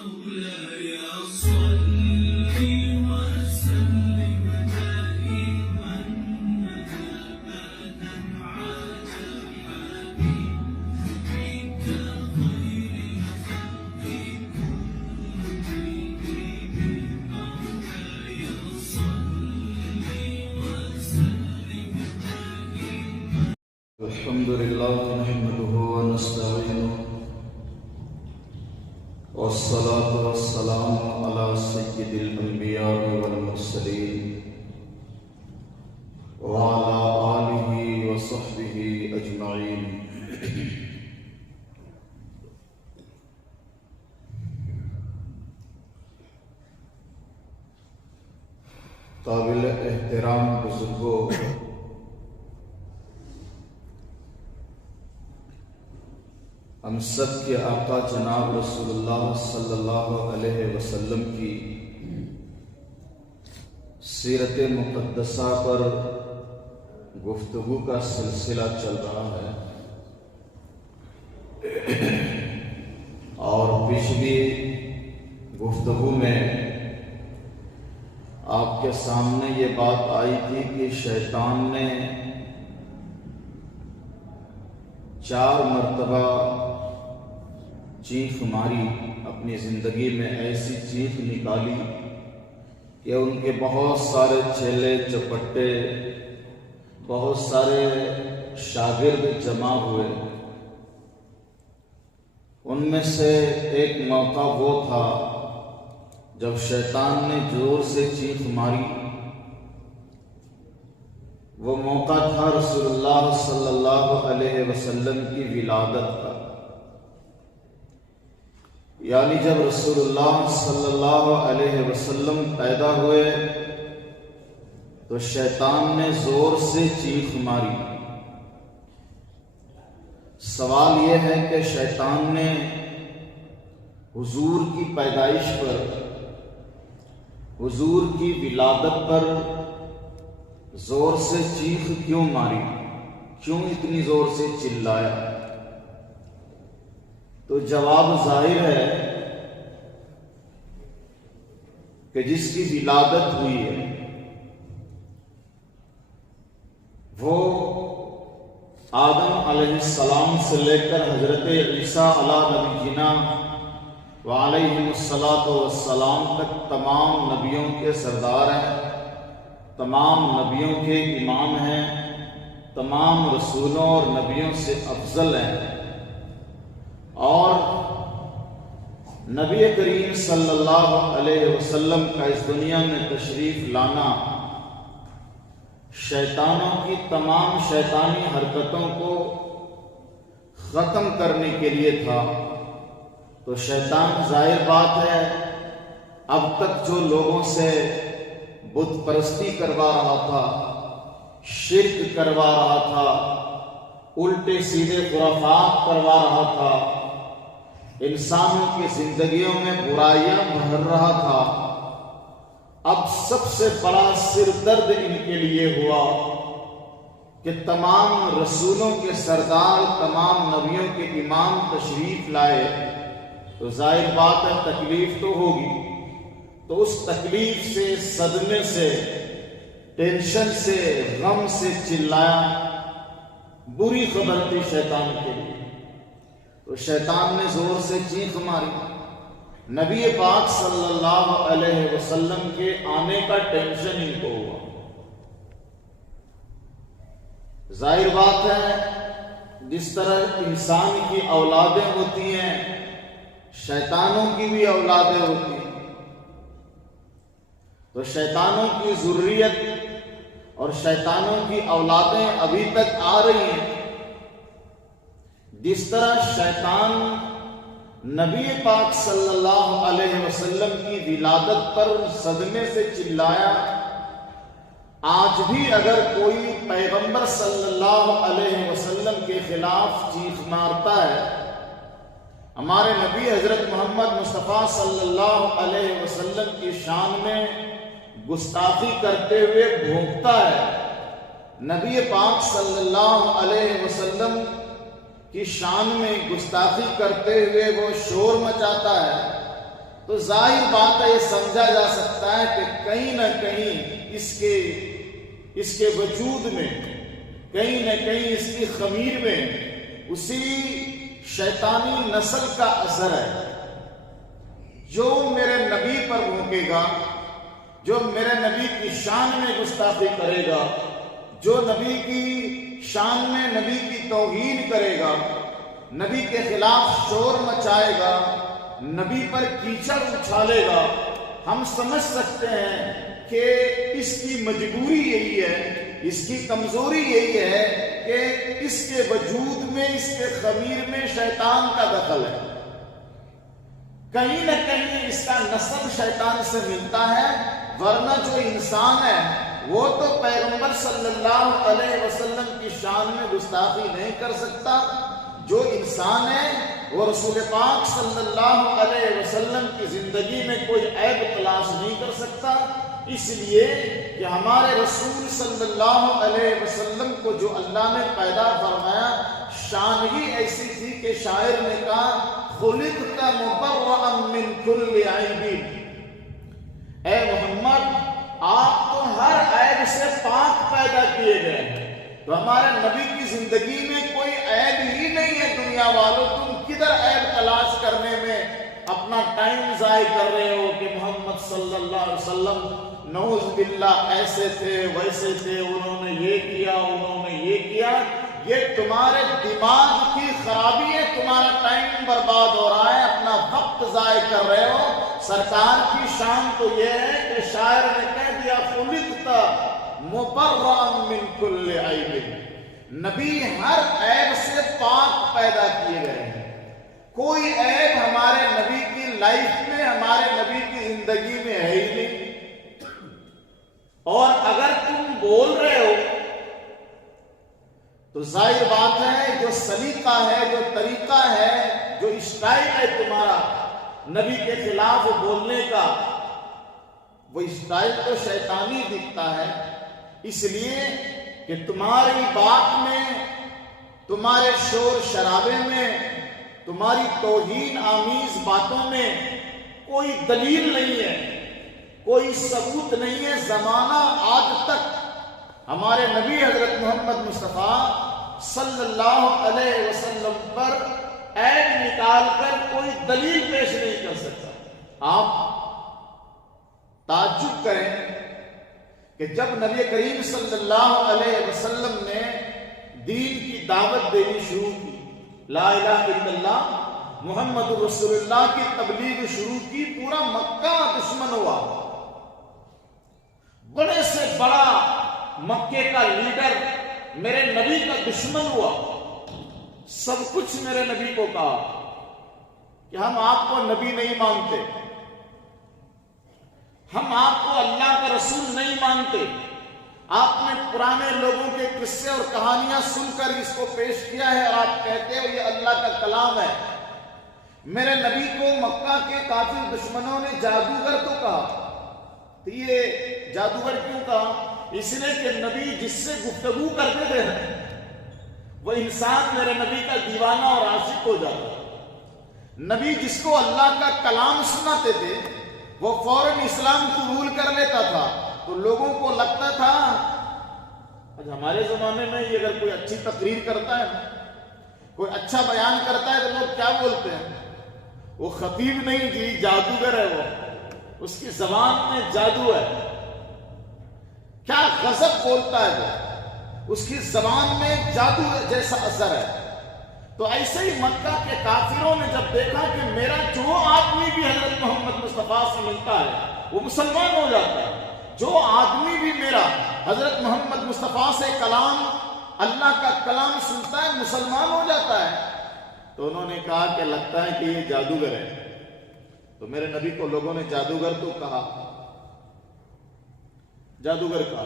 الحمد لله نحمده ونستعينه والصلاة والسلام على سيد الأنبياء والمرسلين وعلى آله وصحبه أجمعين. قابل احترام بزرگوں، ہم سب کے آقا جناب رسول اللہ صلی اللہ علیہ وسلم کی سیرت مقدسہ پر گفتگو کا سلسلہ چل رہا ہے، اور پچھلی گفتگو میں آپ کے سامنے یہ بات آئی تھی کہ شیطان نے 4 مرتبہ چیخ ماری، اپنی زندگی میں ایسی چیخ نکالی کہ ان کے بہت سارے چیلے چپٹے، بہت سارے شاگرد جمع ہوئے۔ ان میں سے ایک موقع وہ تھا جب شیطان نے زور سے چیخ ماری۔ وہ موقع تھا رسول اللہ صلی اللہ علیہ وسلم کی ولادت کا، یعنی جب رسول اللہ صلی اللہ علیہ وسلم پیدا ہوئے تو شیطان نے زور سے چیخ ماری۔ سوال یہ ہے کہ شیطان نے حضور کی پیدائش پر، حضور کی ولادت پر زور سے چیخ کیوں ماری، کیوں اتنی زور سے چلایا؟ تو جواب ظاہر ہے کہ جس کی ولادت ہوئی ہے وہ آدم علیہ السلام سے لے کر حضرت عیسیٰ علیہ نبینا وعلیہم الصلاۃ والسلام تک تمام نبیوں کے سردار ہیں، تمام نبیوں کے امام ہیں، تمام رسولوں اور نبیوں سے افضل ہیں۔ اور نبی کریم صلی اللہ علیہ وسلم کا اس دنیا میں تشریف لانا شیطانوں کی تمام شیطانی حرکتوں کو ختم کرنے کے لیے تھا۔ تو شیطان ظاہر بات ہے اب تک جو لوگوں سے بت پرستی کروا رہا تھا، شرک کروا رہا تھا، الٹے سیدھے خرافات کروا رہا تھا، انسانوں کی زندگیوں میں برائیاں بھر رہا تھا، اب سب سے بڑا سر درد ان کے لیے ہوا کہ تمام رسولوں کے سردار، تمام نبیوں کے امام تشریف لائے تو ظاہر بات ہے تکلیف تو ہوگی۔ تو اس تکلیف سے، صدمے سے، ٹینشن سے، غم سے چلایا، بری خبر تھی شیطان کے لیے۔ تو شیطان نے زور سے چیخ ماری۔ نبی پاک صلی اللہ علیہ وسلم کے آنے کا ٹینشن ان کو ہوا۔ ظاہر بات ہے جس طرح انسان کی اولادیں ہوتی ہیں، شیطانوں کی بھی اولادیں ہوتی ہیں۔ تو شیطانوں کی ذریت اور شیطانوں کی اولادیں ابھی تک آ رہی ہیں۔ جس طرح شیطان نبی پاک صلی اللہ علیہ وسلم کی ولادت پر صدمے سے چلایا، آج بھی اگر کوئی پیغمبر صلی اللہ علیہ وسلم کے خلاف چیخ مارتا ہے، ہمارے نبی حضرت محمد مصطفیٰ صلی اللہ علیہ وسلم کی شان میں گستاخی کرتے ہوئے بھونکتا ہے، نبی پاک صلی اللہ علیہ وسلم کی شان میں گستاخی کرتے ہوئے وہ شور مچاتا ہے، تو ظاہر بات ہے یہ سمجھا جا سکتا ہے کہ کہیں نہ کہیں اس کے وجود میں، کہیں نہ کہیں اس کی خمیر میں اسی شیطانی نسل کا اثر ہے جو میرے نبی پر بھونکے گا، جو میرے نبی کی شان میں گستاخی کرے گا، جو نبی کی شان میں نبی کی توہین کرے گا، نبی کے خلاف شور مچائے گا، نبی پر کیچڑ اچھالے گا، ہم سمجھ سکتے ہیں کہ اس کی مجبوری یہی ہے، اس کی کمزوری یہی ہے کہ اس کے وجود میں، اس کے خمیر میں شیطان کا دخل ہے، کہیں نہ کہیں اس کا نسب شیطان سے ملتا ہے، ورنہ جو انسان ہے وہ تو پیغمبر صلی اللہ علیہ وسلم کی شان میں گستاخی نہیں کر سکتا، جو انسان ہے وہ رسول پاک صلی اللہ علیہ وسلم کی زندگی میں کوئی عیب تلاش نہیں کر سکتا، اس لیے کہ ہمارے رسول صلی اللہ علیہ وسلم کو جو اللہ نے پیدا فرمایا شان ہی ایسی تھی کہ شاعر نے کہا خلقت مبرئا من کل عیب، اے محمد آپ تو ہر عیب سے پاک پیدا کیے گئے ہیں، تو ہمارے نبی کی زندگی میں کوئی عیب ہی نہیں ہے، دنیا والوں تم کدھر عیب تلاش کرنے میں اپنا ٹائم ضائع کر رہے ہو کہ محمد صلی اللہ علیہ وسلم نعوذ باللہ ایسے تھے ویسے تھے، انہوں نے یہ کیا انہوں نے یہ کیا، یہ تمہارے دماغ کی خرابی ہے، تمہارا ٹائم برباد ہو رہا ہے، اپنا وقت ضائع کر رہے ہو۔ سرکار کی شان تو یہ ہے کہ شاعر نے کہہ دیا خلقت مبرئا من کل عیب، نبی ہر عیب سے پاک پیدا کیے گئے ہیں، کوئی عیب ہمارے نبی کی لائف میں، ہمارے نبی کی زندگی میں ہے ہی نہیں، اور اگر تم بول رہے ہو تو ظاہر بات ہے جو سلیقہ ہے، جو طریقہ ہے، جو اسٹائل ہے تمہارا نبی کے خلاف بولنے کا، وہ اسٹائل تو شیطانی دکھتا ہے، اس لیے کہ تمہاری بات میں، تمہارے شور شرابے میں، تمہاری توہین آمیز باتوں میں کوئی دلیل نہیں ہے، کوئی ثبوت نہیں ہے۔ زمانہ آج تک ہمارے نبی حضرت محمد مصطفیٰ صلی اللہ علیہ وسلم پر عیب نکال کر کوئی دلیل پیش نہیں کر سکتا۔ آپ تعجب کریں کہ جب نبی کریم صلی اللہ علیہ وسلم نے دین کی دعوت دینی شروع کی، لا الہ الا اللہ محمد رسول اللہ کی تبلیغ شروع کی، پورا مکہ دشمن ہوا، بڑے سے بڑا مکے کا لیڈر میرے نبی کا دشمن ہوا، سب کچھ میرے نبی کو کہا کہ ہم آپ کو نبی نہیں مانتے، ہم آپ کو اللہ کا رسول نہیں مانتے، آپ نے پرانے لوگوں کے قصے اور کہانیاں سن کر اس کو پیش کیا ہے اور آپ کہتے ہو یہ اللہ کا کلام ہے۔ میرے نبی کو مکہ کے کافر دشمنوں نے جادوگر تو کہا، تو یہ جادوگر کیوں کہا؟ اس لیے کہ نبی جس سے گفتگو کرتے تھے وہ انسان میرے نبی کا دیوانہ اور عاشق ہو جاتا، نبی جس کو اللہ کا کلام سناتے تھے وہ فوراً اسلام قبول کر لیتا تھا، تو لوگوں کو لگتا تھا آج ہمارے زمانے میں یہ اگر کوئی اچھی تقریر کرتا ہے، کوئی اچھا بیان کرتا ہے تو لوگ کیا بولتے ہیں، وہ خطیب نہیں جی جادوگر ہے، وہ اس کی زبان میں جادو ہے، کیا غضب بولتا ہے وہ، اس کی زبان میں جادو جیسا اثر ہے۔ تو ایسے ہی مکہ کے کافروں نے جب دیکھا کہ میرا جو آدمی بھی حضرت محمد مصطفیٰ سے ملتا ہے وہ مسلمان ہو جاتا ہے، جو آدمی بھی میرا حضرت محمد مصطفیٰ سے کلام، اللہ کا کلام سنتا ہے مسلمان ہو جاتا ہے، تو انہوں نے کہا کہ لگتا ہے کہ یہ جادوگر ہے۔ تو میرے نبی کو لوگوں نے جادوگر تو کہا، جادوگر کہا،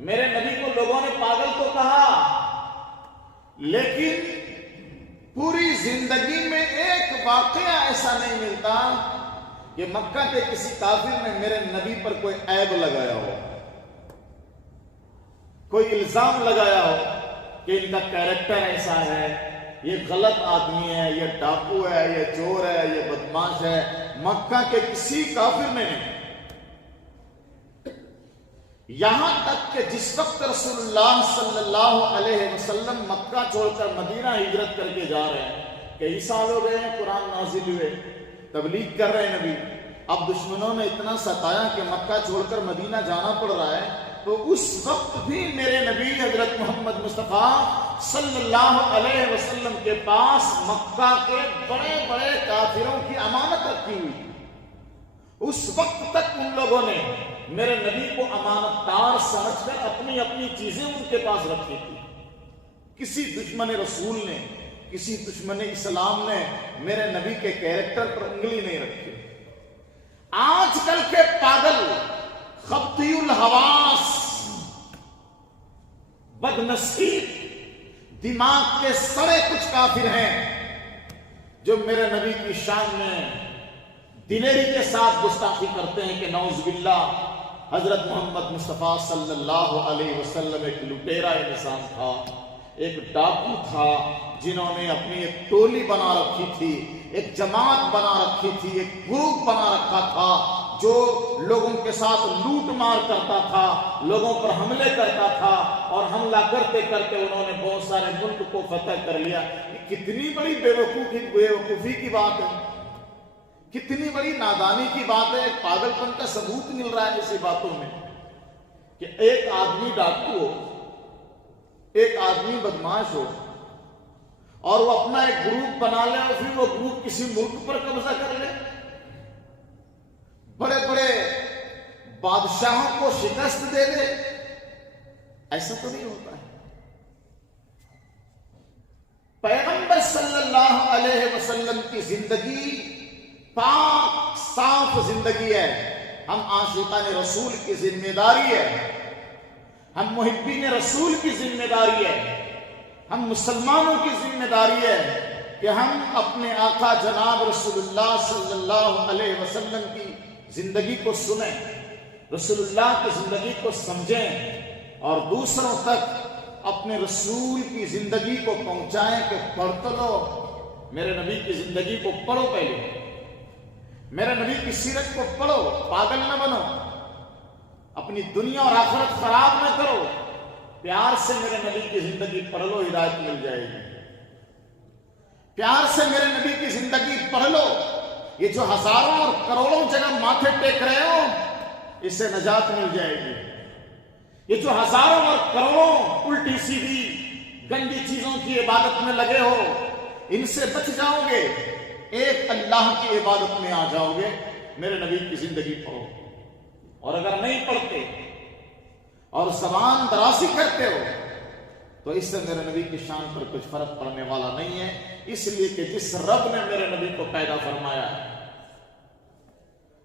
میرے نبی کو لوگوں نے پاگل تو کہا، لیکن پوری زندگی میں ایک واقعہ ایسا نہیں ملتا کہ مکہ کے کسی کافر نے میرے نبی پر کوئی عیب لگایا ہو، کوئی الزام لگایا ہو کہ ان کا کیریکٹر ایسا ہے، یہ غلط آدمی ہے، یہ ڈاکو ہے، یہ چور ہے، یہ بدماش ہے، مکہ کے کسی کافر نے نہیں۔ یہاں تک کہ جس وقت رسول اللہ صلی اللہ علیہ وسلم مکہ چھوڑ کر مدینہ ہجرت کر کے جا رہے ہیں، کئی سال ہو گئے ہیں قرآن نازل ہوئے، تبلیغ کر رہے ہیں نبی، اب دشمنوں نے اتنا ستایا کہ مکہ چھوڑ کر مدینہ جانا پڑ رہا ہے، تو اس وقت بھی میرے نبی حضرت محمد مصطفیٰ صلی اللہ علیہ وسلم کے پاس مکہ کے بڑے بڑے کافروں کی امانت رکھی ہوئی تھی۔ اس وقت تک ان لوگوں نے میرے نبی کو امانت دار سمجھ کر اپنی اپنی چیزیں ان کے پاس رکھی تھی۔ کسی دشمن رسول نے، کسی دشمن اسلام نے میرے نبی کے کیریکٹر پر انگلی نہیں رکھی۔ آج کل کے پاگل خبطی الحواس بد نصیب دماغ کے سڑے کچھ کافر ہیں جو میرے نبی کی شان میں دلیری کے ساتھ گستاخی کرتے ہیں کہ نعوذ باللہ حضرت محمد مصطفیٰ صلی اللہ علیہ وسلم ایک لٹیرا انسان تھا، ایک ڈاکو تھا، جنہوں نے اپنی ایک ٹولی بنا رکھی تھی، ایک جماعت بنا رکھی تھی، ایک گروپ بنا رکھا تھا جو لوگوں کے ساتھ لوٹ مار کرتا تھا، لوگوں پر حملے کرتا تھا، اور حملہ کرتے کرتے انہوں نے بہت سارے ملک کو فتح کر لیا۔ یہ کتنی بڑی بے وقوفی کی بات ہے، کتنی بڑی نادانی کی بات ہے، پاگل پن کا ثبوت مل رہا ہے ایسی باتوں میں کہ ایک آدمی ڈاکو ہو، ایک آدمی بدماش ہو، اور وہ اپنا ایک گروپ بنا لے اور پھر وہ گروپ کسی ملک پر قبضہ کر لے، بڑے بڑے بادشاہوں کو شکست دے دے۔ ایسا تو نہیں ہوتا ہے۔ پیغمبر صلی اللہ علیہ وسلم کی زندگی پاک صاف زندگی ہے۔ ہم عاشقان رسول کی ذمہ داری ہے، ہم محبین رسول کی ذمہ داری ہے، ہم مسلمانوں کی ذمہ داری ہے کہ ہم اپنے آقا جناب رسول اللہ صلی اللہ علیہ وسلم کی زندگی کو سنیں، رسول اللہ کی زندگی کو سمجھیں، اور دوسروں تک اپنے رسول کی زندگی کو پہنچائیں کہ پڑھ لو، میرے نبی کی زندگی کو پڑھو، پہلے میرے نبی کی سیرت کو پڑھو، پاگل نہ بنو، اپنی دنیا اور آخرت خراب نہ کرو، پیار سے میرے نبی کی زندگی پڑھ لو، ہدایت مل جائے گی۔ پیار سے میرے نبی کی زندگی پڑھ لو، یہ جو ہزاروں اور کروڑوں جگہ ماتھے ٹیک رہے ہو اس سے نجات مل جائے گی۔ یہ جو ہزاروں اور کروڑوں الٹی سیدھی گندی چیزوں کی عبادت میں لگے ہو ان سے بچ جاؤ گے، ایک اللہ کی عبادت میں آ جاؤ گے۔ میرے نبی کی زندگی پڑھو، اور اگر نہیں پڑھتے اور زبان درازی کرتے ہو تو اس سے میرے نبی کی شان پر کچھ فرق پڑنے والا نہیں ہے، اس لیے کہ جس رب نے میرے نبی کو پیدا فرمایا ہے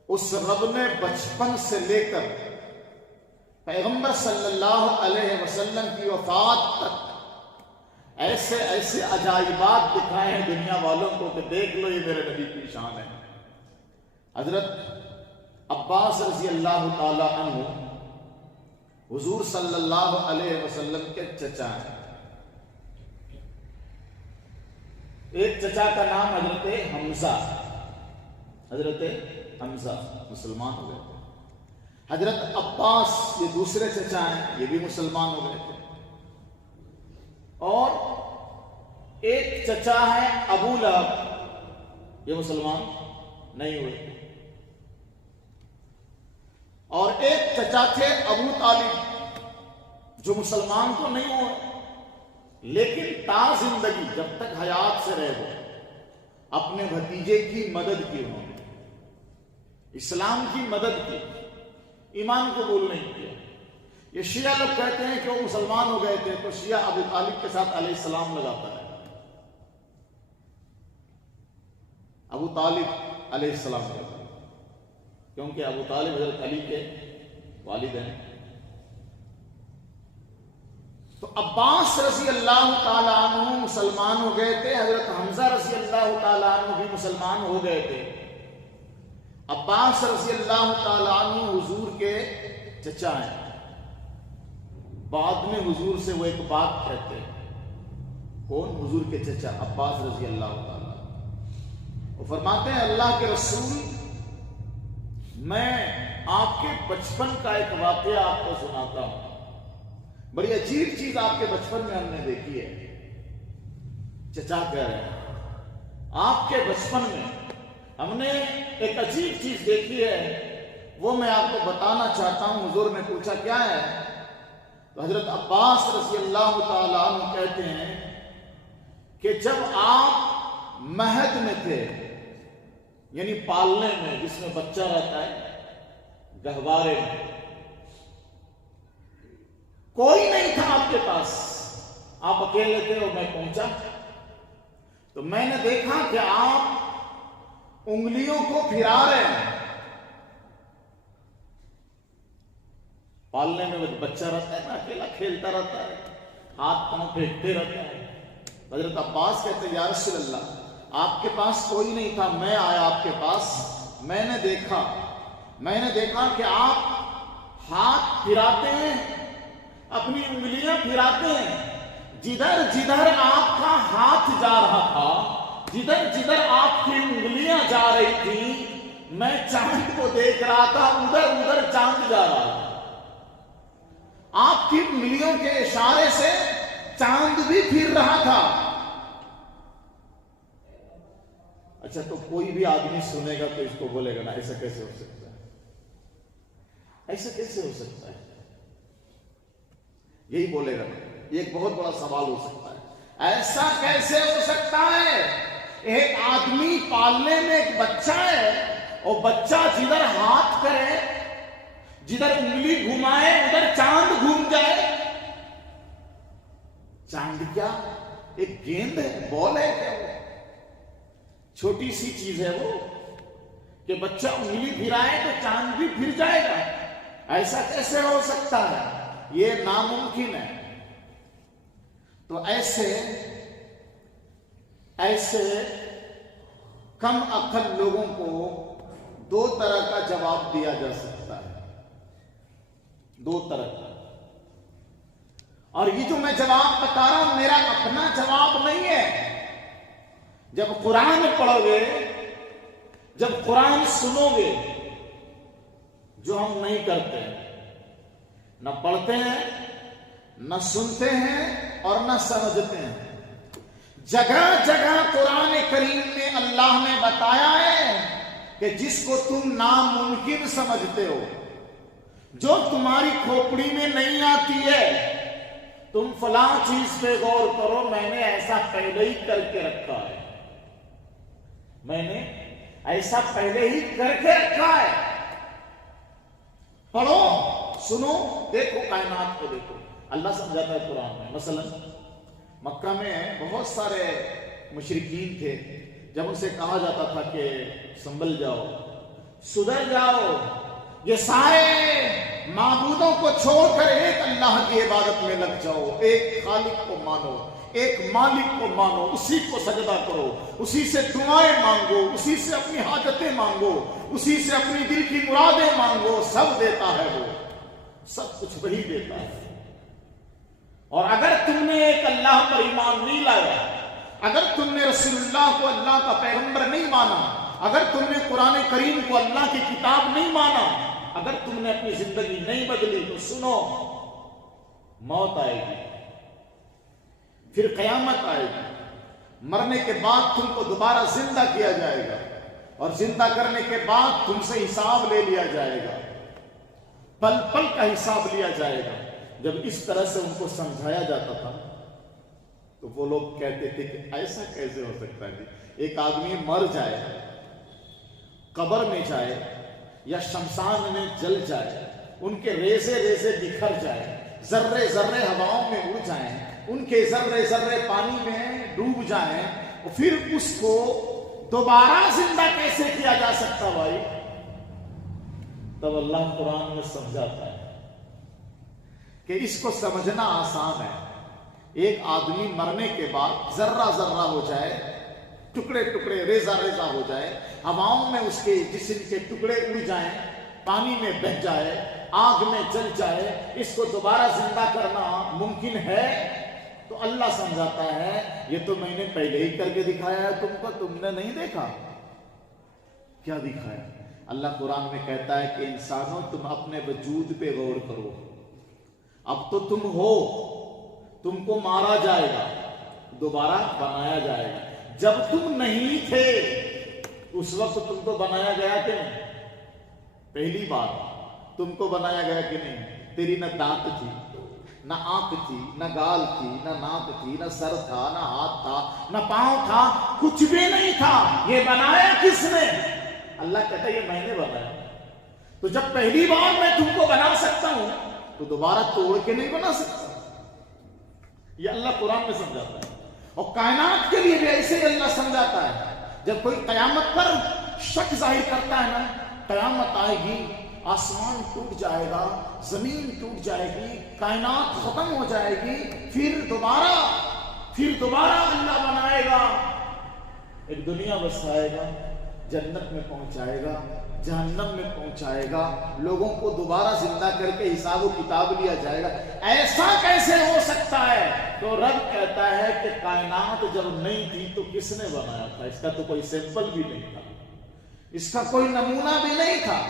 اس رب نے بچپن سے لے کر پیغمبر صلی اللہ علیہ وسلم کی وفات تک ایسے ایسے عجائبات دکھائے ہیں دنیا والوں کو کہ دیکھ لو یہ میرے نبی کی شان ہے۔ حضرت عباس رضی اللہ تعالی عنہ حضور صلی اللہ علیہ وسلم کے چچا ہیں۔ ایک چچا کا نام حضرت حمزہ، حضرت حمزہ مسلمان ہو گئے تھے۔ حضرت عباس یہ دوسرے چچا ہیں، یہ بھی مسلمان ہو گئے تھے۔ اور ایک چچا ہے ابو لہب، یہ مسلمان نہیں ہوئے۔ اور ایک چچا تھے ابو طالب جو مسلمان تو نہیں ہوئے، لیکن تا زندگی جب تک حیات سے رہے ہوئے اپنے بھتیجے کی مدد کی، انہوں نے اسلام کی مدد کی، ایمان قبول نہیں کیا۔ یہ شیعہ لوگ کہتے ہیں کہ وہ مسلمان ہو گئے تھے تو شیعہ ابو طالب کے ساتھ علیہ السلام لگاتا ہے، ابو طالب علیہ السلام لگاتا ہے، کیونکہ ابو طالب حضرت علی کے والد ہیں۔ تو عباس رضی اللہ تعالیٰ عنہ مسلمان ہو گئے تھے، حضرت حمزہ رضی اللہ تعالیٰ عنہ بھی مسلمان ہو گئے تھے۔ عباس رضی اللہ تعالیٰ عنہ حضور کے چچا ہیں، بعد میں حضور سے وہ ایک بات کہتے ہیں کون؟ حضور کے چچا عباس رضی اللہ تعالیٰ. وہ فرماتے ہیں اللہ کے رسول میں آپ کے بچپن کا ایک واقعہ آپ کو سناتا ہوں. بڑی عجیب چیز آپ کے بچپن میں ہم نے دیکھی ہے. چچا کہہ رہے ہیں آپ کے بچپن میں ہم نے ایک عجیب چیز دیکھی ہے، وہ میں آپ کو بتانا چاہتا ہوں. حضور نے پوچھا کیا ہے؟ تو حضرت عباس رضی اللہ تعالیٰ عنہ کہتے ہیں کہ جب آپ مہد میں تھے، یعنی پالنے میں جس میں بچہ رہتا ہے، گہوارے میں، کوئی نہیں تھا آپ کے پاس، آپ اکیلے تھے اور میں پہنچا تو میں نے دیکھا کہ آپ انگلیوں کو پھرا رہے ہیں. پالنے میں بچہ رہتا ہے نا، اکیلا کھیلتا رہتا ہے، ہاتھ پاؤں پھینکتے رہتا ہے. حضرت عباس کہتے ہیں یا رسول اللہ آپ کے پاس کوئی نہیں تھا، میں آیا آپ کے پاس، میں نے دیکھا کہ آپ ہاتھ پھراتے ہیں، اپنی انگلیاں پھراتے ہیں. جدھر جدھر آپ کا ہاتھ جا رہا تھا، جدھر جدھر آپ کی انگلیاں جا رہی تھی، میں چاند کو دیکھ رہا تھا، ادھر ادھر چاند جا رہا تھا. آپ کی انگلیوں کے اشارے سے چاند بھی پھر رہا تھا. اچھا تو کوئی بھی آدمی سنے گا تو اس کو بولے گا نا ایسا کیسے ہو سکتا ہے، ایسا کیسے ہو سکتا ہے، یہی بولے گا. یہ ایک بہت بڑا سوال ہو سکتا ہے، ایسا کیسے ہو سکتا ہے؟ ایک آدمی پالنے میں ایک بچہ ہے، اور بچہ جدھر ہاتھ کرے، جدھر انگلی گھمائے، ادھر چاند گھوم جائے. چاند کیا ایک گیند ہے، بال ہے کیا؟ وہ چھوٹی سی چیز ہے وہ، کہ بچہ انگلی پھرائے تو چاند بھی پھر جائے گا. ایسا کیسے ہو سکتا ہے؟ یہ ناممکن ہے. تو ایسے کم عقل لوگوں کو دو طرح کا جواب دیا جا سکتا ہے، دو طرح کا. اور یہ جو میں جواب بتا رہا ہوں میرا اپنا جواب نہیں ہے. جب قرآن پڑھو گے، جب قرآن سنو گے، جو ہم نہیں کرتے ہیں، نہ پڑھتے ہیں، نہ سنتے ہیں اور نہ سمجھتے ہیں. جگہ جگہ قرآن کریم میں اللہ نے بتایا ہے کہ جس کو تم ناممکن سمجھتے ہو، جو تمہاری کھوپڑی میں نہیں آتی ہے، تم فلاں چیز پہ غور کرو، میں نے ایسا پہلے ہی کر کے رکھا ہے، میں نے ایسا پہلے ہی کر کے رکھا ہے. پڑھو، سنو، دیکھو کائنات کو دیکھو. اللہ سمجھاتا ہے قرآن میں. مثلا مکہ میں بہت سارے مشرکین تھے، جب ان سے کہا جاتا تھا کہ سنبھل جاؤ، سدھر جاؤ، یہ سارے معبودوں کو چھوڑ کر ایک اللہ کی عبادت میں لگ جاؤ، ایک خالق کو مانو، ایک مالک کو مانو، اسی کو سجدہ کرو، اسی سے دعائیں مانگو، اسی سے اپنی حاجتیں مانگو، اسی سے اپنی دل کی مرادیں مانگو. سب دیتا ہے وہ، سب کچھ وہی دیتا ہے. اور اگر تم نے ایک اللہ پر ایمان نہیں لایا، اگر تم نے رسول اللہ کو اللہ کا پیغمبر نہیں مانا، اگر تم نے قرآن کریم کو اللہ کی کتاب نہیں مانا، اگر تم نے اپنی زندگی نہیں بدلی، تو سنو، موت آئے گی، پھر قیامت آئے گی. مرنے کے بعد تم کو دوبارہ زندہ کیا جائے گا، اور زندہ کرنے کے بعد تم سے حساب لے لیا جائے گا، پل پل کا حساب لیا جائے گا. جب اس طرح سے ان کو سمجھایا جاتا تھا تو وہ لوگ کہتے تھے کہ ایسا کیسے ہو سکتا ہے؟ ایک آدمی مر جائے، قبر میں جائے یا شمشان میں جل جائے، ان کے ریزے ریزے بکھر جائے، ذرے ذرے ہواؤں میں اڑ جائیں، ان کے ذرے ذرے پانی میں ڈوب جائیں، اور پھر اس کو دوبارہ زندہ کیسے کیا جا سکتا بھائی؟ تب اللہ قرآن میں سمجھاتا ہے کہ اس کو سمجھنا آسان ہے. ایک آدمی مرنے کے بعد ذرہ ذرہ ہو جائے، ٹکڑے ٹکڑے، ریزہ ریزہ ہو جائے، ہواؤں میں اس کے جسم کے ٹکڑے اڑ جائیں، پانی میں بہہ جائے، آگ میں جل جائے، اس کو دوبارہ زندہ کرنا ممکن ہے؟ تو اللہ سمجھاتا ہے یہ تو میں نے پہلے ہی کر کے دکھایا ہے تم کو، تم نے نہیں دیکھا۔ کیا دکھایا؟ اللہ قرآن میں کہتا ہے کہ انسانوں تم اپنے وجود پہ غور کرو، اب تو تم ہو، تم کو مارا جائے گا، دوبارہ بنایا جائے گا۔ جب تم نہیں تھے اس وقت تم کو بنایا گیا کہ نہیں؟ پہلی بار تم کو بنایا گیا کہ نہیں؟ تیری نہ دانت تھی، نہ آنکھ تھی، نہ گال تھی، نہ ناک تھی، نہ سر تھا، نہ ہاتھ تھا، نہ پاؤں تھا، کچھ بھی نہیں تھا۔ یہ بنایا کس نے؟ اللہ کہتا ہے یہ میں نے بنایا۔ تو جب پہلی بار میں تم کو بنا سکتا ہوں تو دوبارہ توڑ کے نہیں بنا سکتا۔ یہ اللہ قرآن میں سمجھاتا ہے، اور کائنات کے لیے بھی ایسے ہی اللہ سمجھاتا ہے۔ جب کوئی قیامت پر شک ظاہر کرتا ہے نا، قیامت آئے گی، آسمان ٹوٹ جائے گا، زمین ٹوٹ جائے گی، کائنات ختم ہو جائے گی، پھر دوبارہ اللہ بنائے گا، ایک دنیا بسائے گا، جنت میں پہنچائے گا، جہنم میں پہنچائے گا، لوگوں کو دوبارہ زندہ کر کے حساب و کتاب لیا جائے گا۔ ایسا کیسے ہو سکتا ہے؟ تو رب کہتا ہے کہ کائنات جب نہیں تھی تو کس نے بنایا تھا؟ اس کا تو کوئی سیمپل بھی نہیں تھا، اس کا کوئی نمونہ بھی نہیں تھا۔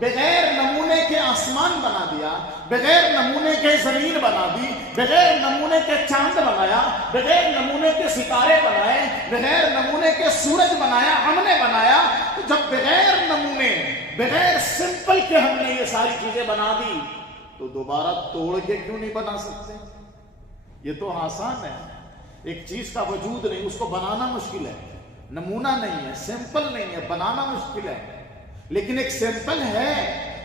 بغیر نمونے کے آسمان بنا دیا، بغیر نمونے کے زمین بنا دی، بغیر نمونے کے چاند بنایا، بغیر نمونے کے ستارے بنائے، بغیر نمونے کے سورج بنایا، ہم نے بنایا۔ تو جب بغیر نمونے، بغیر سمپل کے ہم نے یہ ساری چیزیں بنا دی تو دوبارہ توڑ کے کیوں نہیں بنا سکتے؟ یہ تو آسان ہے، ایک چیز کا وجود نہیں، اس کو بنانا مشکل ہے، نمونہ نہیں ہے، سمپل نہیں ہے، بنانا مشکل ہے، لیکن ایک سیمپل ہے،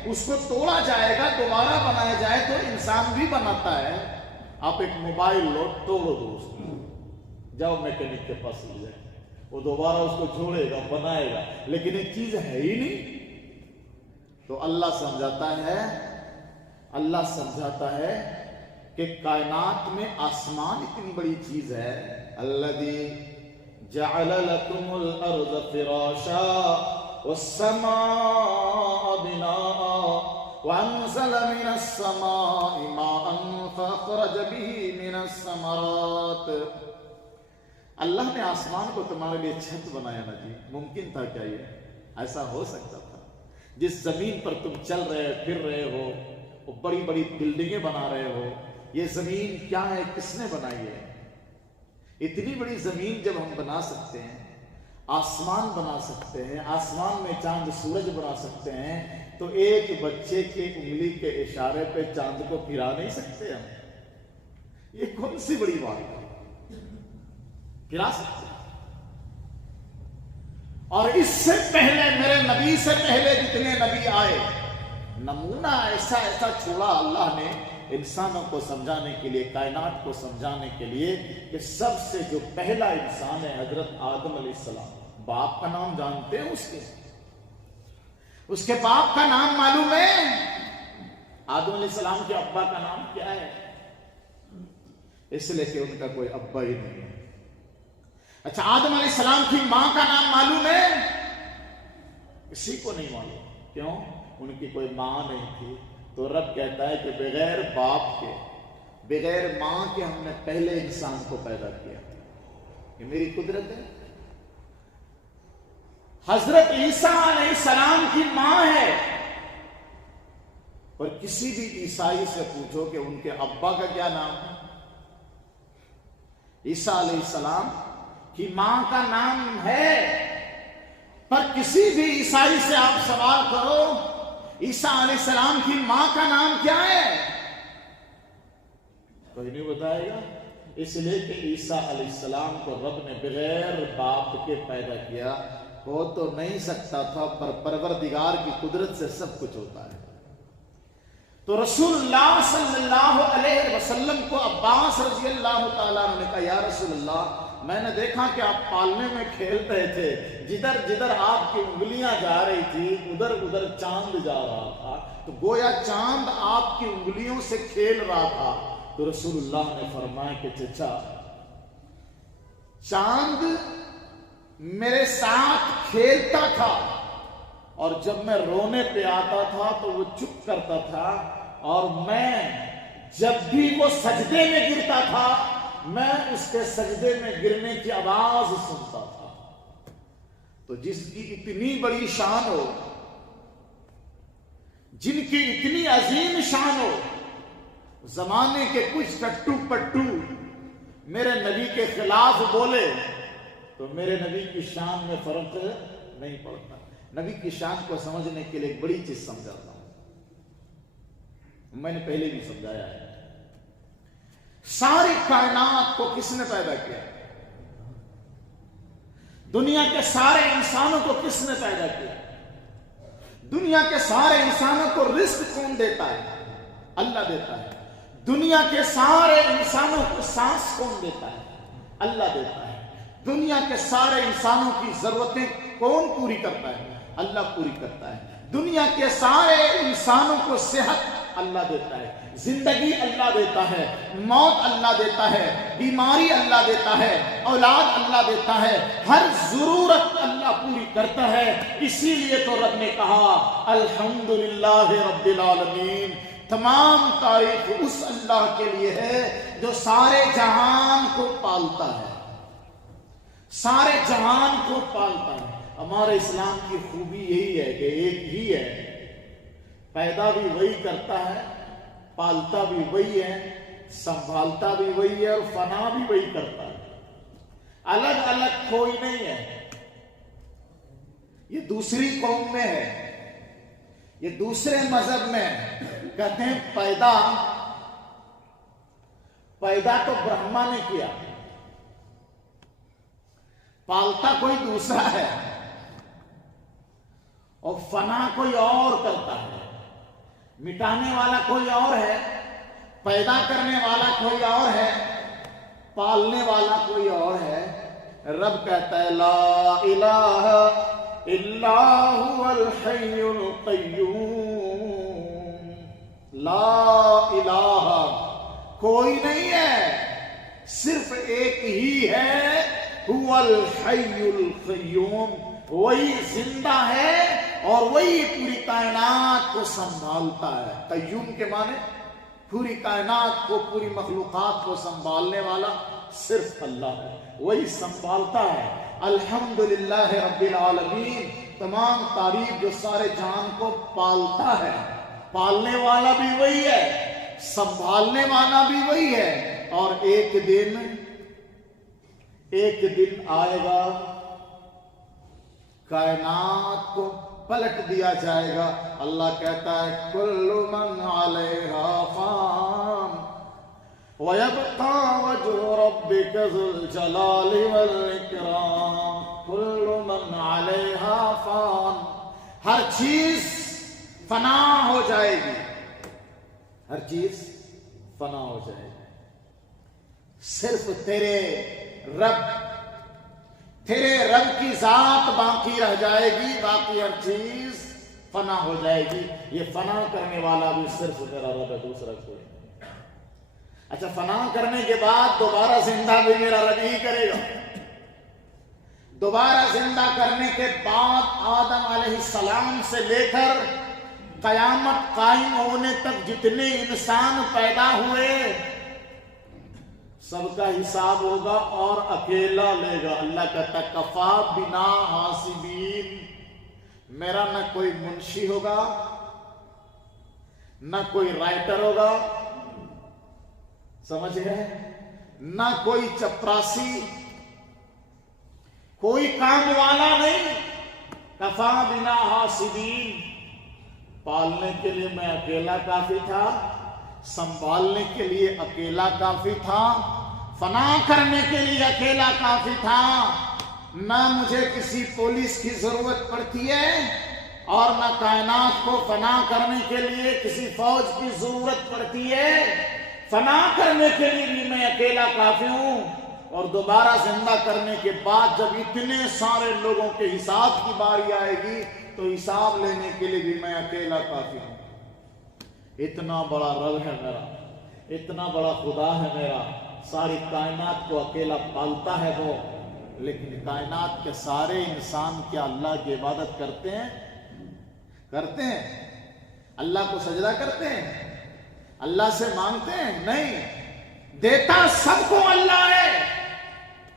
اس کو توڑا جائے گا، دوبارہ بنایا جائے تو انسان بھی بناتا ہے۔ آپ ایک موبائل لو، توڑو دو اس کو، جاؤ میکینک کے پاس لے جائے، وہ دوبارہ اس کو جوڑے گا، بنائے گا، لیکن ایک چیز ہے ہی نہیں۔ تو اللہ سمجھاتا ہے کہ کائنات میں آسمان اتنی بڑی چیز ہے۔ الذی جعل لکم الارض فراشا والسماء بناء وانزل من السماء ماء فاخرج به من الثمرات۔ اللہ نے آسمان کو تمہارے لیے چھت بنایا نا جی، ممکن تھا کیا یہ؟ ایسا ہو سکتا تھا؟ جس زمین پر تم چل رہے پھر رہے ہو، وہ بڑی بڑی بلڈنگیں بنا رہے ہو، یہ زمین کیا ہے؟ کس نے بنائی ہے؟ اتنی بڑی زمین جب ہم بنا سکتے ہیں، آسمان بنا سکتے ہیں، آسمان میں چاند سورج بنا سکتے ہیں، تو ایک بچے کے انگلی کے اشارے پہ چاند کو پھرا نہیں سکتے ہم؟ یہ کون سی بڑی بات ہے؟ پھرا سکتے ہیں۔ اور اس سے پہلے، میرے نبی سے پہلے جتنے نبی آئے، نمونہ ایسا چھوڑا اللہ نے انسانوں کو سمجھانے کے لیے، کائنات کو سمجھانے کے لیے، کہ سب سے جو پہلا انسان ہے حضرت آدم علیہ السلام۔ باپ کا نام جانتے ہیں اس کے باپ کا نام معلوم ہے؟ آدم علیہ السلام کے ابا کا نام کیا ہے؟ اس لیے کہ ان کا کوئی ابا ہی نہیں ہے۔ اچھا، آدم علیہ السلام کی ماں کا نام معلوم ہے؟ کسی کو نہیں معلوم۔ کیوں؟ ان کی کوئی ماں نہیں تھی۔ تو رب کہتا ہے کہ بغیر باپ کے، بغیر ماں کے ہم نے پہلے انسان کو پیدا کیا۔ یہ میری قدرت ہے۔ حضرت عیسیٰ علیہ السلام کی ماں ہے، اور کسی بھی عیسائی سے پوچھو کہ ان کے ابا کا کیا نام ہے؟ عیسیٰ علیہ السلام کی ماں کا نام ہے، پر کسی بھی عیسائی سے آپ سوال کرو عیسیٰ علیہ السلام کی ماں کا نام کیا ہے؟ کوئی نہیں بتائے گا۔ اس لیے کہ عیسیٰ علیہ السلام کو رب نے بغیر باپ کے پیدا کیا۔ ہو تو نہیں سکتا تھا، پر پروردگار کی قدرت سے سب کچھ ہوتا ہے۔ تو رسول اللہ صلی اللہ علیہ وسلم کو عباس رضی اللہ تعالیٰ عنہ نے کہا، یا رسول اللہ، میں نے دیکھا کہ آپ پالنے میں کھیل رہے تھے، جدھر جدھر آپ کی انگلیاں جا رہی تھی ادھر ادھر چاند جا رہا تھا، تو گویا چاند آپ کی انگلیوں سے کھیل رہا تھا۔ تو رسول اللہ نے فرمایا کہ چچا، چاند میرے ساتھ کھیلتا تھا، اور جب میں رونے پہ آتا تھا تو وہ چپ کرتا تھا، اور میں جب بھی وہ سجدے میں گرتا تھا میں اس کے سجدے میں گرنے کی آواز سنتا تھا۔ تو جس کی اتنی بڑی شان ہو، جن کی اتنی عظیم شان ہو، زمانے کے کچھ ٹٹو پٹو میرے نبی کے خلاف بولے تو میرے نبی کی شان میں فرق نہیں پڑتا۔ نبی کی شان کو سمجھنے کے لیے ایک بڑی چیز سمجھاتا ہوں، میں نے پہلے بھی سمجھایا ہے۔ ساری کائنات کو کس نے پیدا کیا؟ دنیا کے سارے انسانوں کو کس نے پیدا کیا؟ دنیا کے سارے انسانوں کو رزق کون دیتا ہے؟ اللہ دیتا ہے۔ دنیا کے سارے انسانوں کو سانس کون دیتا ہے؟ اللہ دیتا ہے۔ دنیا کے سارے انسانوں کی ضرورتیں کون پوری کرتا ہے؟ اللہ پوری کرتا ہے۔ دنیا کے سارے انسانوں کو صحت اللہ دیتا ہے، زندگی اللہ دیتا ہے، موت اللہ دیتا ہے، بیماری اللہ دیتا ہے، اولاد اللہ دیتا ہے، ہر ضرورت اللہ پوری کرتا ہے۔ اسی لیے تو رب نے کہا الحمدللہ رب العالمین، تمام تعریف اس اللہ کے لیے ہے جو سارے جہان کو پالتا ہے، سارے جہان کو پالتا ہے۔ ہمارے اسلام کی خوبی یہی ہے کہ ایک ہی ہے، پیدا بھی وہی کرتا ہے، پالتا بھی وہی ہے، سنبھالتا بھی وہی ہے اور فنا بھی وہی کرتا ہے۔ الگ الگ کوئی نہیں ہے۔ یہ دوسری قوم میں ہے، یہ دوسرے مذہب میں کہتے ہیں پیدا تو برہما نے کیا، پالتا کوئی دوسرا ہے اور فنا کوئی اور کرتا ہے۔ مٹانے والا کوئی اور ہے، پیدا کرنے والا کوئی اور ہے، پالنے والا کوئی اور ہے۔ رب کہتا ہے لا الہ الا هو الحی القیوم، لا الہ، کوئی نہیں ہے، صرف ایک ہی ہے، هو الحی القیوم، وہی زندہ ہے اور وہی پوری کائنات کو سنبھالتا ہے۔ قیوم کے معنی پوری کائنات کو، پوری مخلوقات کو سنبھالنے والا صرف اللہ ہے، وہی سنبھالتا ہے۔ الحمدللہ رب العالمین، تمام تعریف جو سارے جہان کو پالتا ہے، پالنے والا بھی وہی ہے، سنبھالنے والا بھی وہی ہے۔ اور ایک دن آئے گا کائنات کو پلٹ دیا جائے گا۔ اللہ کہتا ہے کل من علیہا فان وَيَبْقَى وَجْهُ رَبِّكَ ذُو الْجَلَالِ وَالْإِكْرَامِ، كُلُّ مَنْ عَلَيْهَا فَانٍ، ہر چیز فنا ہو جائے گی، ہر چیز فنا ہو جائے گی، صرف تیرے رب کی ذات باقی رہ جائے گی، باقی ہر چیز فنا ہو جائے گی۔ یہ فنا کرنے والا بھی صرف تیرا رب ہے، دوسرا کوئی نہیں۔ اچھا، فنا کرنے کے بعد دوبارہ زندہ بھی میرا رب ہی کرے گا۔ دوبارہ زندہ کرنے کے بعد آدم علیہ السلام سے لے کر قیامت قائم ہونے تک جتنے انسان پیدا ہوئے سب کا حساب ہوگا اور اکیلا لے گا۔ اللہ کہتا ہے کفا بنا حاسبین، میرا نہ کوئی منشی ہوگا، نہ کوئی رائٹر ہوگا، سمجھ گئے، نہ کوئی چپراسی، کوئی کام والا نہیں۔ کفا بنا حاسبین، پالنے کے لیے میں اکیلا کافی تھا، سنبھالنے کے لیے اکیلا کافی تھا، فنا کرنے کے لیے اکیلا کافی تھا۔ نہ مجھے کسی پولیس کی ضرورت پڑتی ہے اور نہ کائنات کو فنا کرنے کے لیے کسی فوج کی ضرورت پڑتی ہے۔ فنا کرنے کے لیے بھی میں اکیلا کافی ہوں، اور دوبارہ زندہ کرنے کے بعد جب اتنے سارے لوگوں کے حساب کی باری آئے گی تو حساب لینے کے لیے بھی میں اکیلا کافی ہوں۔ اتنا بڑا رب ہے میرا، اتنا بڑا خدا ہے میرا، ساری کائنات کو اکیلا پالتا ہے وہ، لیکن کائنات کے سارے انسان کیا اللہ کی عبادت کرتے ہیں؟ اللہ کو سجدہ کرتے ہیں؟ اللہ سے مانگتے ہیں؟ نہیں۔ دیتا سب کو اللہ ہے،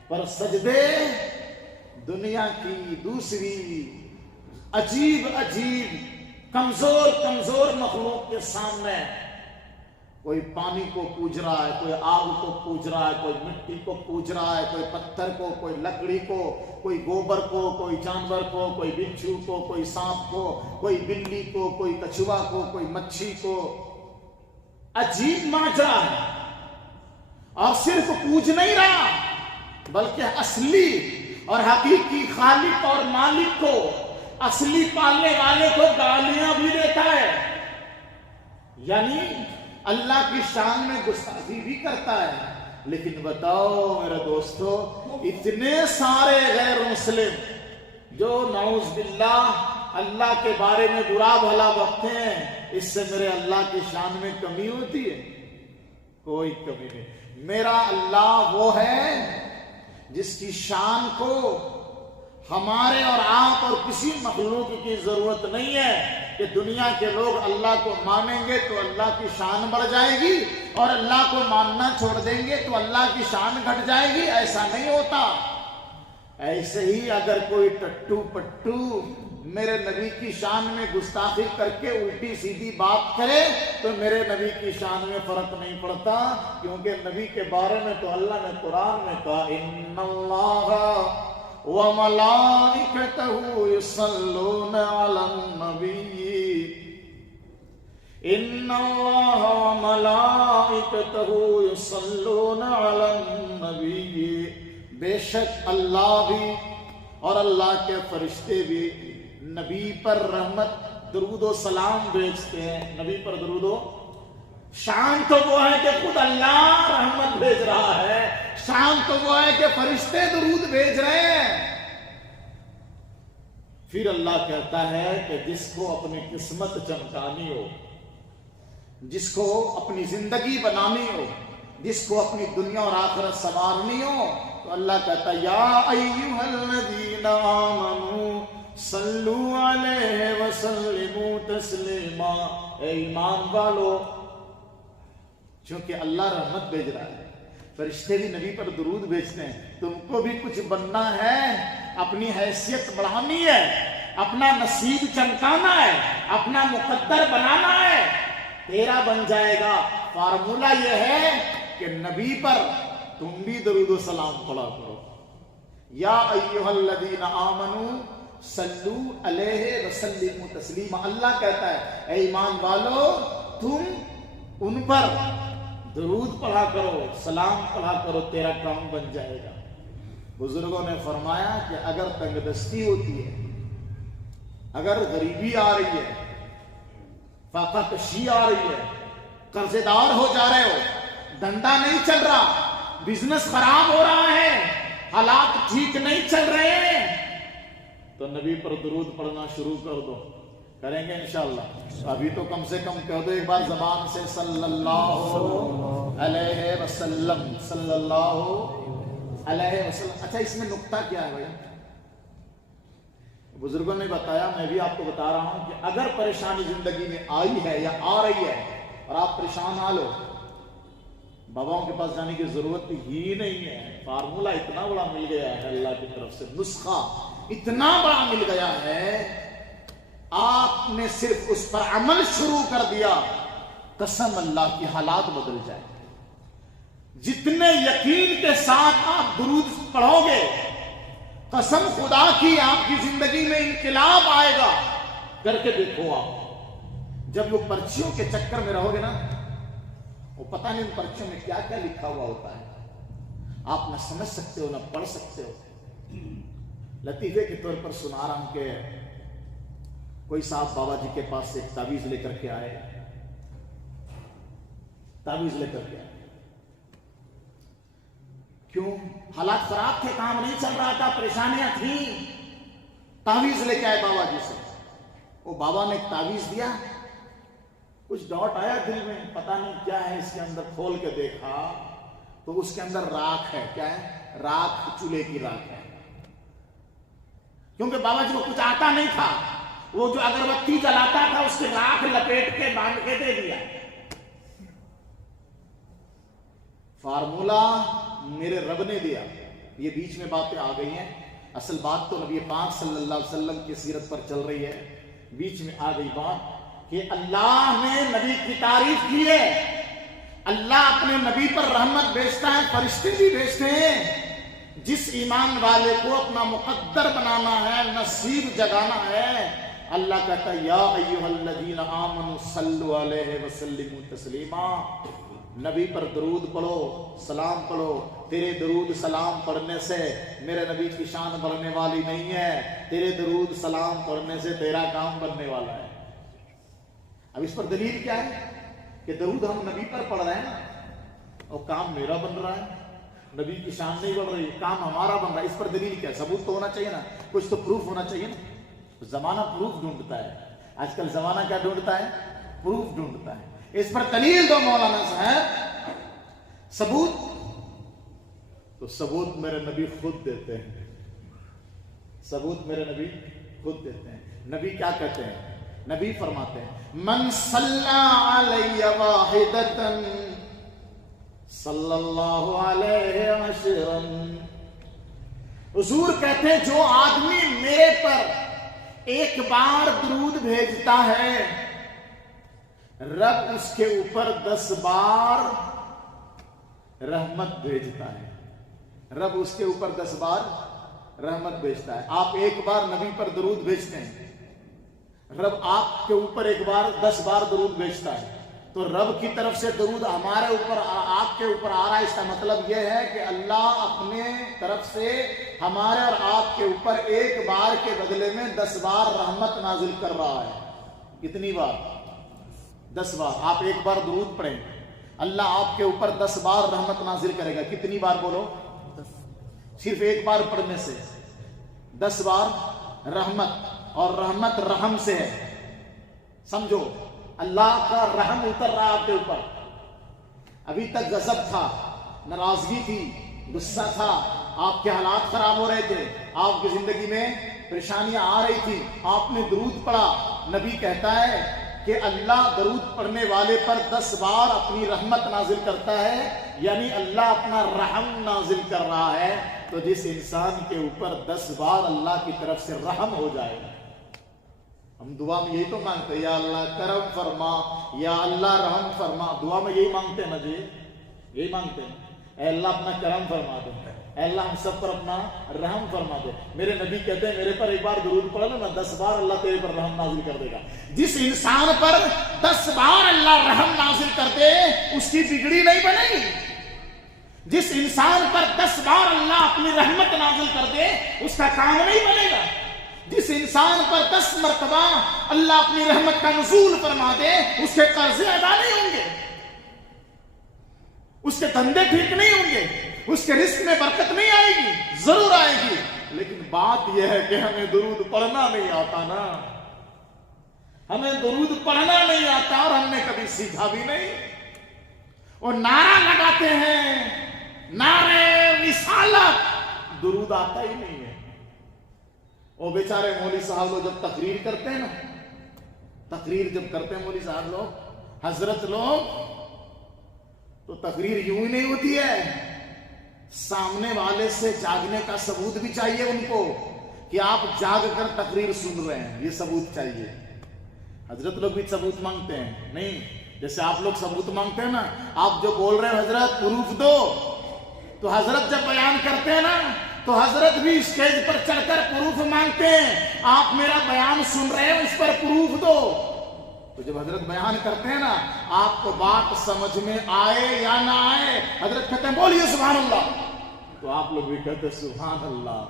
پر سجدے دنیا کی دوسری عجیب عجیب کمزور کمزور مخلوق کے سامنے، کوئی پانی کو پوج رہا ہے، کوئی آگ کو پوج رہا ہے، کوئی مٹی کو پوج رہا ہے، کوئی پتھر کو، کوئی لکڑی کو، کوئی گوبر کو، کوئی جانور کو، کوئی بچھو کو، کوئی سانپ کو، کوئی بلی کو، کوئی کچھوا کو، کوئی مچھی کو۔ عجیب ماجرا ہے، اور صرف پوج نہیں رہا بلکہ اصلی اور حقیقی خالق اور مالک کو، اصلی پالنے والے کو گالیاں بھی دیتا ہے، یعنی اللہ کی شان میں گستاخی بھی کرتا ہے۔ لیکن بتاؤ میرے دوستو، اتنے سارے غیر مسلم جو نعوذ باللہ اللہ کے بارے میں برا بھلا بکتے ہیں، اس سے میرے اللہ کی شان میں کمی ہوتی ہے؟ کوئی کمی نہیں۔ میرا اللہ وہ ہے جس کی شان کو ہمارے اور آپ اور کسی مخلوق کی ضرورت نہیں ہے کہ دنیا کے لوگ اللہ کو مانیں گے تو اللہ کی شان بڑھ جائے گی، اور اللہ کو ماننا چھوڑ دیں گے تو اللہ کی شان گھٹ جائے گی۔ ایسا نہیں ہوتا۔ ایسے ہی اگر کوئی ٹٹو پٹو میرے نبی کی شان میں گستاخی کر کے الٹی سیدھی بات کرے تو میرے نبی کی شان میں فرق نہیں پڑتا، کیونکہ نبی کے بارے میں تو اللہ نے قرآن میں کہا ان اللہ وَمَلَائِكَتَهُ يُصَلُّونَ عَلَى النَّبِيِّ إِنَّ اللَّهَ وَمَلَائِكَتَهُ يُصَلُّونَ عَلَى النَّبِيِّ، بے شک اللہ بھی اور اللہ کے فرشتے بھی نبی پر رحمت درود و سلام بھیجتے ہیں۔ نبی پر درود و شان تو وہ ہے کہ خود اللہ رحمت بھیج رہا ہے، شان تو وہ ہے کہ فرشتے درود بھیج رہے ہیں۔ پھر اللہ کہتا ہے کہ جس کو اپنی قسمت چمکانی ہو، جس کو اپنی زندگی بنانی ہو، جس کو اپنی دنیا اور آخرت سنوارنی ہو، تو اللہ کہتا ہے یا ایھا الذین آمنوا صلو علیہ وسلموا تسلیما، اے ایمان والو، چونکہ اللہ رحمت بھیج رہا ہے، فرشتے بھی نبی پر درود بھیجتے ہیں، تم کو بھی کچھ بننا ہے، اپنی حیثیت بڑھانی ہے، اپنا نصیب چمکانا ہے، اپنا مقدر بنانا ہے، تیرا بن جائے گا۔ فارمولہ یہ ہے کہ نبی پر تم بھی درود و سلام پڑھا کرو۔ یا ایھا الذین آمنوا صلو علیہ وسلموا تسلیما، اللہ کہتا ہے اے ایمان والو تم ان پر درود پڑھا کرو، سلام پڑھا کرو، تیرا کام بن جائے گا۔ بزرگوں نے فرمایا کہ اگر تنگ دستی ہوتی ہے، اگر غریبی آ رہی ہے، فاقہ کشی آ رہی ہے، قرض دار ہو جا رہے ہو، دھندا نہیں چل رہا، بزنس خراب ہو رہا ہے، حالات ٹھیک نہیں چل رہے ہیں، تو نبی پر درود پڑھنا شروع کر دو۔ کریں گے انشاءاللہ؟ ابھی تو کم سے کم کہہ دو ایک بار زبان سے صلی اللہ علیہ وسلم، صلی اللہ علیہ وسلم۔ اچھا اس میں نقطہ کیا ہے بھائی؟ بزرگوں نے بتایا، میں بھی آپ کو بتا رہا ہوں کہ اگر پریشانی زندگی میں آئی ہے یا آ رہی ہے اور آپ پریشان آ لو، باباؤں کے پاس جانے کی ضرورت ہی نہیں ہے، فارمولہ اتنا بڑا مل گیا ہے اللہ کی طرف سے، نسخہ اتنا بڑا مل گیا ہے، آپ نے صرف اس پر عمل شروع کر دیا، قسم اللہ کی حالات بدل جائے۔ جتنے یقین کے ساتھ آپ درود پڑھو گے، قسم خدا کی آپ کی زندگی میں انقلاب آئے گا۔ کر کے دیکھو آپ، جب وہ پرچیوں کے چکر میں رہو گے نا، وہ پتہ نہیں ان پرچیوں میں کیا کیا لکھا ہوا ہوتا ہے، آپ نہ سمجھ سکتے ہو نہ پڑھ سکتے ہو۔ لطیفے کے طور پر سنا رہا ہوں کہ کوئی صاحب بابا جی کے پاس سے ایک تعویذ لے کر کے آئے، تعویذ لے کر کے آئے، کیوں؟ حالات خراب تھے، کام نہیں چل رہا تھا، پریشانیاں تھیں، تعویذ لے کے آئے بابا جی سے۔ وہ بابا نے ایک تعویذ دیا، کچھ ڈاٹ آیا دل میں، پتہ نہیں کیا ہے اس کے اندر، کھول کے دیکھا تو اس کے اندر راکھ ہے۔ کیا ہے؟ راکھ، چولہے کی راکھ ہے، کیونکہ بابا جی کو کچھ آتا نہیں تھا، وہ جو اگربتی جلاتا تھا اس کے راکھ لپیٹ کے باندھ کے دے دیا۔ فارمولا میرے رب نے دیا. یہ بیچ میں باتیں آ گئی ہیں. اصل بات تو نبی پاک صلی اللہ علیہ وسلم کی سیرت پر چل رہی ہے. بیچ میں آ گئی بات کہ اللہ نے نبی کی تعریف کی ہے. اللہ اپنے نبی پر رحمت بھیجتا ہے, فرشتے بھی بھیجتے ہیں. جس ایمان والے کو اپنا مقدر بنانا ہے, نصیب جگانا ہے, اللہ کہتا ہے یا ایھا الذین آمنوا صلوا علیہ وسلموا تسلیما. نبی پر درود پڑھو, سلام پڑھو. تیرے درود سلام پڑھنے سے میرے نبی کی شان بڑھنے والی نہیں ہے, تیرے درود سلام پڑھنے سے تیرا کام بننے والا ہے. اب اس پر دلیل کیا ہے کہ درود ہم نبی پر پڑھ رہے ہیں نا, اور کام میرا بن رہا ہے. نبی کی شان نہیں بڑھ رہی, کام ہمارا بن رہا ہے. اس پر دلیل کیا ہے؟ ثبوت تو ہونا چاہیے نا, کچھ تو پروف ہونا چاہیے نا. زمانہ پروف ڈھونڈتا ہے. آج کل زمانہ کیا ڈھونڈتا ہے؟ پروف ڈھونڈتا ہے. اس پر دلیل دو مولانا صاحب. ثبوت تو ثبوت میرے نبی خود دیتے ہیں. ثبوت میرے نبی خود دیتے ہیں. نبی کیا کہتے ہیں؟ نبی فرماتے ہیں من صلی علی واحدۃ صلی اللہ علیہ عشرا. حضور کہتے ہیں جو آدمی میرے پر ایک بار درود بھیجتا ہے, رب اس کے اوپر 10 بار رحمت بھیجتا ہے. رب اس کے اوپر 10 بار رحمت بھیجتا ہے. آپ ایک بار نبی پر درود بھیجتے ہیں, رب آپ کے اوپر ایک بار 10 بار درود بھیجتا ہے. تو رب کی طرف سے درود ہمارے اوپر, آپ کے اوپر آ رہا ہے. اس کا مطلب یہ ہے کہ اللہ اپنے طرف سے ہمارے اور آپ کے اوپر ایک بار کے بدلے میں 10 بار رحمت نازل کر رہا ہے. کتنی بار؟ 10 بار. آپ ایک بار درود پڑھیں, اللہ آپ کے اوپر 10 بار رحمت نازل کرے گا. کتنی بار بولو؟ صرف ایک بار پڑھنے سے 10 بار رحمت. اور رحمت رحم سے ہے. سمجھو, اللہ کا رحم اتر رہا آپ کے اوپر. ابھی تک غضب تھا, ناراضگی تھی, غصہ تھا, آپ کے حالات خراب ہو رہے تھے, آپ کی زندگی میں پریشانیاں آ رہی تھی, آپ نے درود پڑھا. نبی کہتا ہے کہ اللہ درود پڑھنے والے پر 10 بار اپنی رحمت نازل کرتا ہے, یعنی اللہ اپنا رحم نازل کر رہا ہے. تو جس انسان کے اوپر 10 بار اللہ کی طرف سے رحم ہو جائے, ہم دعا میں یہی تو مانگتے ہیں یا اللہ کرم فرما, یا اللہ رحم فرما. دعا میں یہی مانگتے ہیں نا جی, یہی مانگتے ہیں اے اللہ اپنا کرم فرما دے, اے اللہ ہم سب پر اپنا رحم فرما دے. میرے نبی کہتے ہیں میرے پر ایک بار درود پڑھ لو نا, 10 بار اللہ تیرے پر رحم نازل کر دے گا. جس انسان پر 10 بار اللہ رحم نازل کر دے اس کی بگڑی نہیں بنے گی. جس انسان پر 10 بار اللہ اپنی رحمت نازل کر دے اس کا کام نہیں بنے گا. جس انسان پر 10 مرتبہ اللہ اپنی رحمت کا نزول فرما دے اس کے قرضے ادا نہیں ہوں گے, اس کے دھندے ٹھیک نہیں ہوں گے, اس کے رزق میں برکت نہیں آئے گی. ضرور آئے گی, لیکن بات یہ ہے کہ ہمیں درود پڑھنا نہیں آتا نا. ہمیں درود پڑھنا نہیں آتا اور ہم نے کبھی سیکھا بھی نہیں. اور نعرہ لگاتے ہیں, نعرے رسالت, درود آتا ہی نہیں ہے. وہ بیچارے مولوی صاحب لوگ جب تقریر کرتے ہیں نا, تقریر جب کرتے ہیں مولوی صاحب لوگ, حضرت لوگ, تو تقریر یوں ہی نہیں ہوتی ہے. سامنے والے سے جاگنے کا ثبوت بھی چاہیے ان کو کہ آپ جاگ کر تقریر سن رہے ہیں, یہ ثبوت چاہیے. حضرت لوگ بھی ثبوت مانگتے ہیں نہیں, جیسے آپ لوگ ثبوت مانگتے ہیں نا, آپ جو بول رہے ہیں حضرت پروف دو. تو حضرت جب بیان کرتے ہیں نا تو حضرت بھی اسٹیج پر چڑھ کر پروف مانگتے ہیں, آپ میرا بیان سن رہے ہیں اس پر پروف دو. تو جب حضرت بیان کرتے ہیں نا, آپ کو بات سمجھ میں آئے یا نہ آئے, حضرت کہتے ہیں بولیے سبحان اللہ, تو آپ لوگ بھی کہتے ہیں سبحان اللہ.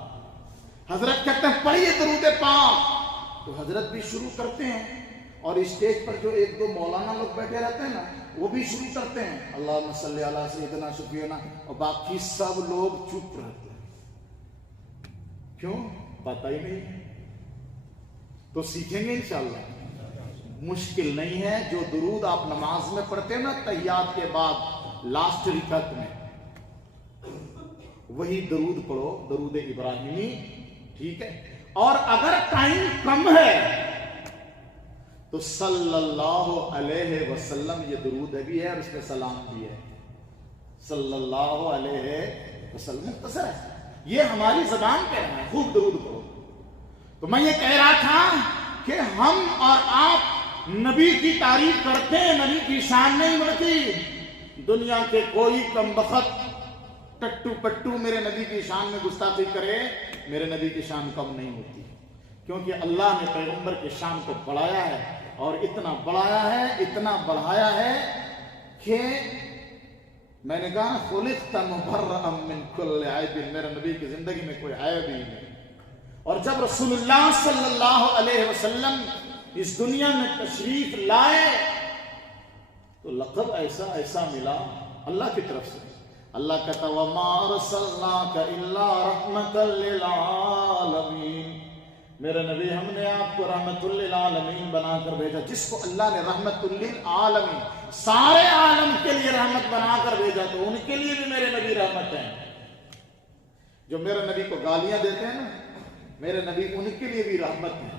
حضرت کہتے ہیں پڑھیے درود پاک, تو حضرت بھی شروع کرتے ہیں. اور اسٹیج پر جو 1-2 مولانا لوگ بیٹھے رہتے ہیں نا, وہ بھی شروع کرتے ہیں اللہم صلی علی سیدنا شفیعنا, اور باقی سب لوگ چپ رہتے ہیں. کیوں؟ پتہ ہی نہیں. تو سیکھیں گے انشاءاللہ. مشکل نہیں ہے. جو درود آپ نماز میں پڑھتے ہیں نا تحیات کے بعد لاسٹ رکعت میں, وہی درود پڑھو, درود ابراہیمی. ٹھیک ہے. اور اگر ٹائم کم ہے تو صلی اللہ علیہ وسلم یہ درود بھی ہے اور اس میں سلام بھی ہے. صلی اللہ علیہ وسلم مختصر ہے، یہ ہماری زبان پہ ہے، خوب درود پڑھو۔ تو میں یہ کہہ رہا تھا کہ ہم اور آپ نبی کی تعریف کرتے ہیں، نبی کی شان نہیں بڑھتی۔ دنیا کے کوئی کم بخت ٹٹو پٹو میرے نبی کی شان میں گستاخی کرے، میرے نبی کی شان کم نہیں ہوتی، کیونکہ اللہ نے پیغمبر کی شان کو بڑھایا ہے، اور اتنا بڑھایا ہے، اتنا بڑھایا ہے کہ میں نے کہا خلقت مبرئا من کل عیب، میرے نبی کی زندگی میں کوئی عیب ہی نہیں۔ اور جب رسول اللہ صلی اللہ علیہ وسلم اس دنیا میں تشریف لائے تو لقب ایسا ایسا ملا اللہ کی طرف سے۔ اللہ کہتا وَمَا أَرْسَلْنَاكَ إِلَّا رَحْمَةً لِّلْعَالَمِينَ، میرے نبی ہم نے آپ کو رحمت للعالمین بنا کر بھیجا۔ جس کو اللہ نے رحمت للعالمین سارے عالم کے لیے رحمت بنا کر بھیجا تو ان کے لیے بھی میرے نبی رحمت ہیں۔ جو میرے نبی کو گالیاں دیتے ہیں نا، میرے نبی ان کے لیے بھی رحمت ہیں۔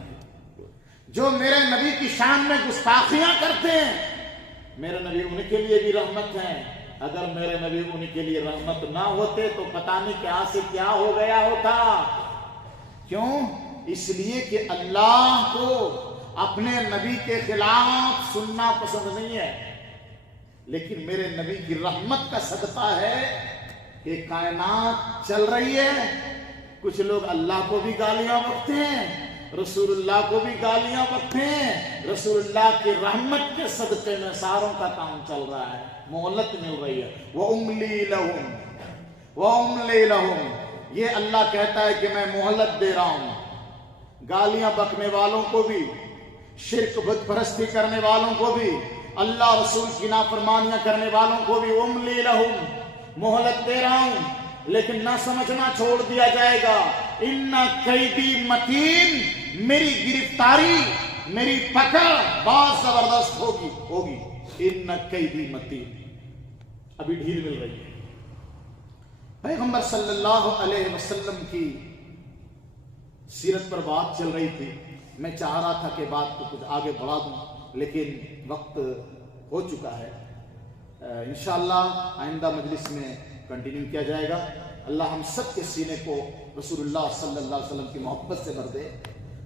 جو میرے نبی کی شان میں گستاخیاں کرتے ہیں، میرے نبی ان کے لیے بھی رحمت ہیں۔ اگر میرے نبی ان کے لیے رحمت نہ ہوتے تو پتہ نہیں کیا سے کیا ہو گیا ہوتا۔ کیوں؟ اس لیے کہ اللہ کو اپنے نبی کے خلاف سننا پسند نہیں ہے، لیکن میرے نبی کی رحمت کا صدقہ ہے کہ کائنات چل رہی ہے، کچھ لوگ اللہ کو بھی گالیاں بکتے ہیں، رسول اللہ کو بھی گالیاں بکتے ہیں، رسول اللہ کی رحمت کے صدقے میں ساروں کا کام چل رہا ہے، مہلت مل رہی ہے۔ وَأُمْلِي لَهُمْ وَأُمْلِي لَهُمْ، یہ اللہ کہتا ہے کہ میں مہلت دے رہا ہوں گالیاں بکنے والوں کو بھی، شرک بت پرستی کرنے والوں کو بھی، اللہ رسول کی نافرمانیاں کرنے والوں کو بھی اُمْلِي لَهُمْ، مہلت دے رہا ہوں، لیکن نہ سمجھنا چھوڑ دیا جائے گا۔ ان قیدی متین، میری گرفتاری، میری پکڑ بہت زبردست ہوگی۔ ان قیدی متین، ابھی ڈھیل مل رہی ہے۔ پیغمبر صلی اللہ علیہ وسلم کی سیرت پر بات چل رہی تھی، میں چاہ رہا تھا کہ بات کو کچھ آگے بڑھا دوں، لیکن وقت ہو چکا ہے۔ انشاءاللہ آئندہ مجلس میں کنٹینیو کیا جائے گا۔ اللہ ہم سب کے سینے کو رسول اللہ صلی اللہ علیہ وسلم کی محبت سے بھر دے،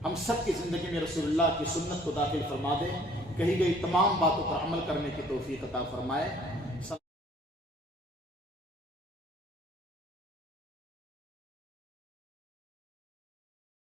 ہم سب کی زندگی میں رسول اللہ کی سنت کو داخل فرما دے، کہی گئی تمام باتوں پر عمل کرنے کی توفیق عطا فرمائے۔